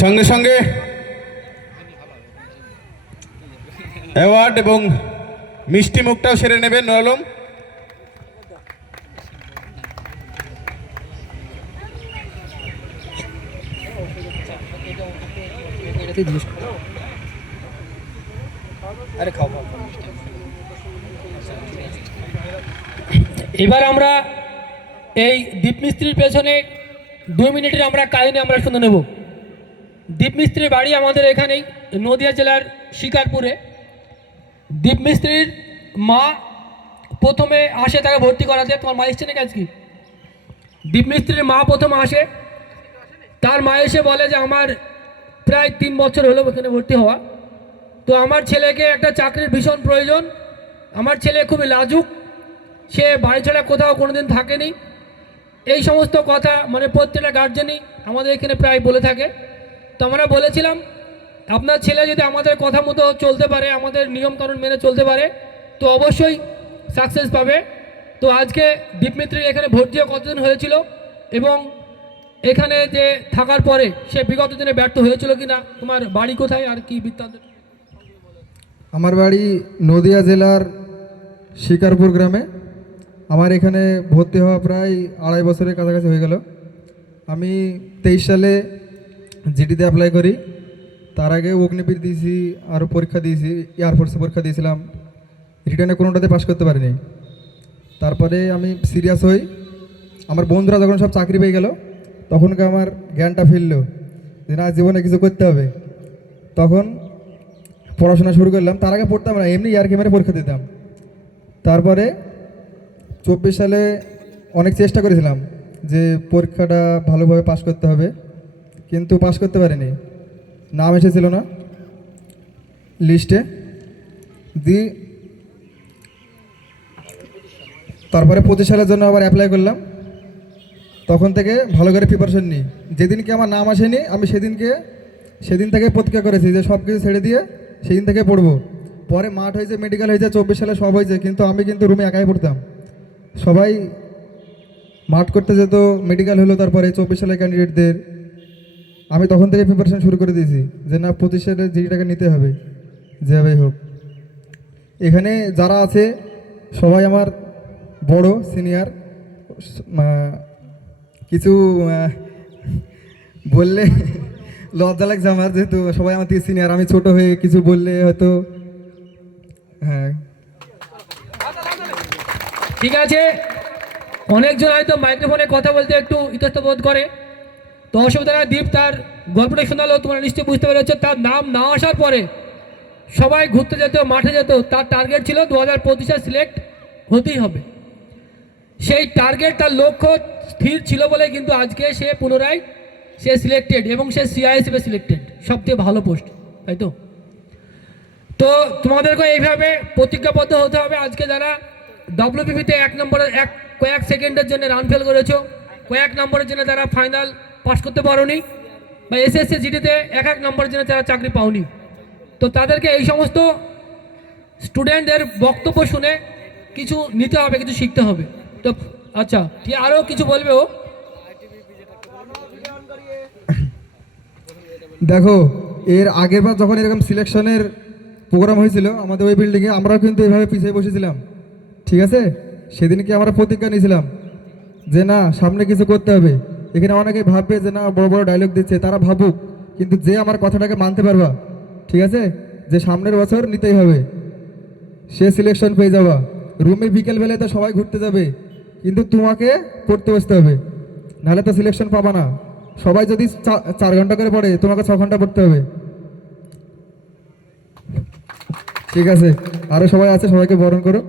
সঙ্গে সঙ্গে অ্যাওয়ার্ড এবং মিষ্টি মুখটাও সেরে নেবেন নরলম আরে খাও খাও এবার আমরা এই দীপ মিস্ত্রির পেছনে দুই মিনিটের আমরা কাহিনী আমরা শুনে নেব। দীপ মিস্ত্রির বাড়ি আমাদের এখানেই নদিয়া জেলার শিকারপুরে। দীপ মিস্ত্রির মা প্রথমে আসে তাকে ভর্তি করাতে। তোমার মা এসছে নাকি আজকে? দীপ মিস্ত্রির মা প্রথম আসে। তার মা এসে বলে যে, আমার প্রায় তিন বছর হলো ওখানে ভর্তি হওয়া। তো আমার ছেলেকে একটা চাকরির ভীষণ প্রয়োজন। আমার ছেলে খুবই লাজুক। সে বাড়ি ছাড়া কোথাও কোনোদিন থাকেনি। এই সমস্ত কথা মানে প্রত্যেকটা গার্জেনই আমাদের এখানে প্রায় বলে থাকে। তো আমরা বলেছিলাম, আপনার ছেলে যদি আমাদের কথা মতো চলতে পারে, আমাদের নিয়মকানুন মেনে চলতে পারে, তো অবশ্যই সাকসেস পাবে। তো আজকে দীপমিত্রী এখানে ভর্তি কতদিন হয়েছিল এবং এখানে যে থাকার পরে সে বিগত দিনে ব্যর্থ হয়েছিল কিনা, তোমার বাড়ি কোথায় আর কি বৃত্তান্ত? আমার বাড়ি নদিয়া জেলার শিকারপুর গ্রামে। আমার এখানে ভর্তি হওয়া প্রায় আড়াই বছরের কাছাকাছি হয়ে গেল। আমি তেইশ সালে জিডিতে অ্যাপ্লাই করি। তার আগে অগ্নিবীর দিয়েছি আরও পরীক্ষা দিয়েছি এয়ারফোর্সে পরীক্ষা দিয়েছিলাম। রিটার্নে কোনোটাতে পাশ করতে পারিনি। তারপরে আমি সিরিয়াস হই। আমার বন্ধুরা যখন সব চাকরি পেয়ে গেল, তখনকে আমার জ্ঞানটা ফিরলো যে না, জীবনে কিছু করতে হবে। তখন পড়াশোনা শুরু করলাম। তার আগে পড়তাম না, এমনি ইয়ার মেরে পরীক্ষা দিতাম। তারপরে চব্বিশ সালে অনেক চেষ্টা করেছিলাম যে পরীক্ষাটা ভালোভাবে পাশ করতে হবে, কিন্তু পাশ করতে পারিনি। নাম এসেছিল না লিস্টে। দি তারপরে পঁচিশ সালের জন্য আবার অ্যাপ্লাই করলাম। তখন থেকে ভালো করে প্রিপারেশন নিই। যেদিনকে আমার নাম আসেনি, আমি সেদিনকে, সেদিন থেকে প্রতিজ্ঞা করেছি যে সব কিছু ছেড়ে দিয়ে সেদিন থেকে পড়ব। পরে মাঠ হয়েছে মেডিকেল হয়েছে, চব্বিশ সালে সব হয়েছে, কিন্তু আমি কিন্তু রুমে একাই পড়তাম। সবাই মাঠ করতে যেত মেডিকেল হলো তারপরে চব্বিশ সালের ক্যান্ডিডেটদের আমি তখন থেকে প্রিপারেশন শুরু করে দিয়েছি যে না, পঁচিশ সালের জিডিটাকে নিতে হবে, যেভাবেই হোক। এখানে যারা আছে, সবাই আমার বড় সিনিয়র কিছু বললে লজ্জা লাগছে আমার যেহেতু সবাই আমার থেকে সিনিয়র আমি ছোট হয়ে কিছু বললে হয়তো হ্যাঁ। ঠিক আছে? অনেকজন হয়তো মাইক্রোফোনে কথা বলতে একটু ইতস্ত বোধ করে। তো অসুবিধা নাই, দীপ তার গল্পটা শোনালো, তোমরা নিশ্চয়ই বুঝতে পেরেছ, তার নাম না আসার পরে সবাই ঘুরতে যেত, মাঠে যেত, তার টার্গেট ছিল দু হাজার পঁচিশে সিলেক্ট হতেই হবে। সেই টার্গেট তার লক্ষ্য স্থির ছিল বলে কিন্তু আজকে সে পুনরায় সে সিলেক্টেড এবং সে সিআই হিসেবে সিলেক্টেড সবচেয়ে ভালো পোস্ট তাই তো? তো তোমাদেরকে এইভাবে প্রতিজ্ঞাবদ্ধ হতে হবে আজকে যারা ডব্লিউপিপিতে এক নম্বরের এক কয়েক সেকেন্ডের জন্য রান ফেল করেছ। কয়েক নম্বরের জন্য তারা ফাইনাল পাস করতে পারোনি। বা এস এসএসসি জিডিতে এক এক নম্বরের জন্য তারা চাকরি পাওনি। তো তাদেরকে এই সমস্ত স্টুডেন্টদের বক্তব্য শুনে কিছু নিতে হবে, কিছু শিখতে হবে। তো আচ্ছা ঠিক আরও কিছু বলবে ও? দেখো, এর আগের বার যখন এরকম সিলেকশনের প্রোগ্রাম হয়েছিল আমাদের ওই বিল্ডিংয়ে আমরাও কিন্তু এইভাবে পিছিয়ে বসেছিলাম। ঠিক আছে? সেদিনকে আমরা প্রতিজ্ঞা নিয়েছিলাম যে না, সামনে কিছু করতে হবে। এখানে অনেকে ভাববে যে না, বড় বড় ডায়লগ দিচ্ছে, তারা ভাবুক, কিন্তু যে আমার কথাটাকে মানতে পারবা, ঠিক আছে? যে সামনের বছর নিতেই হবে। সে সিলেকশন পেয়ে যাবা। রুমে বিকেল বেলায় তো সবাই ঘুরতে যাবে, কিন্তু তোমাকে পড়তে বসতে হবে। নাহলে তো সিলেকশন পাবা না। সবাই যদি চার ঘণ্টা করে পড়ে, তোমাকে ছ ঘণ্টা পড়তে হবে। ঠিক আছে? আরও সবাই আছে, সবাইকে বরণ করো।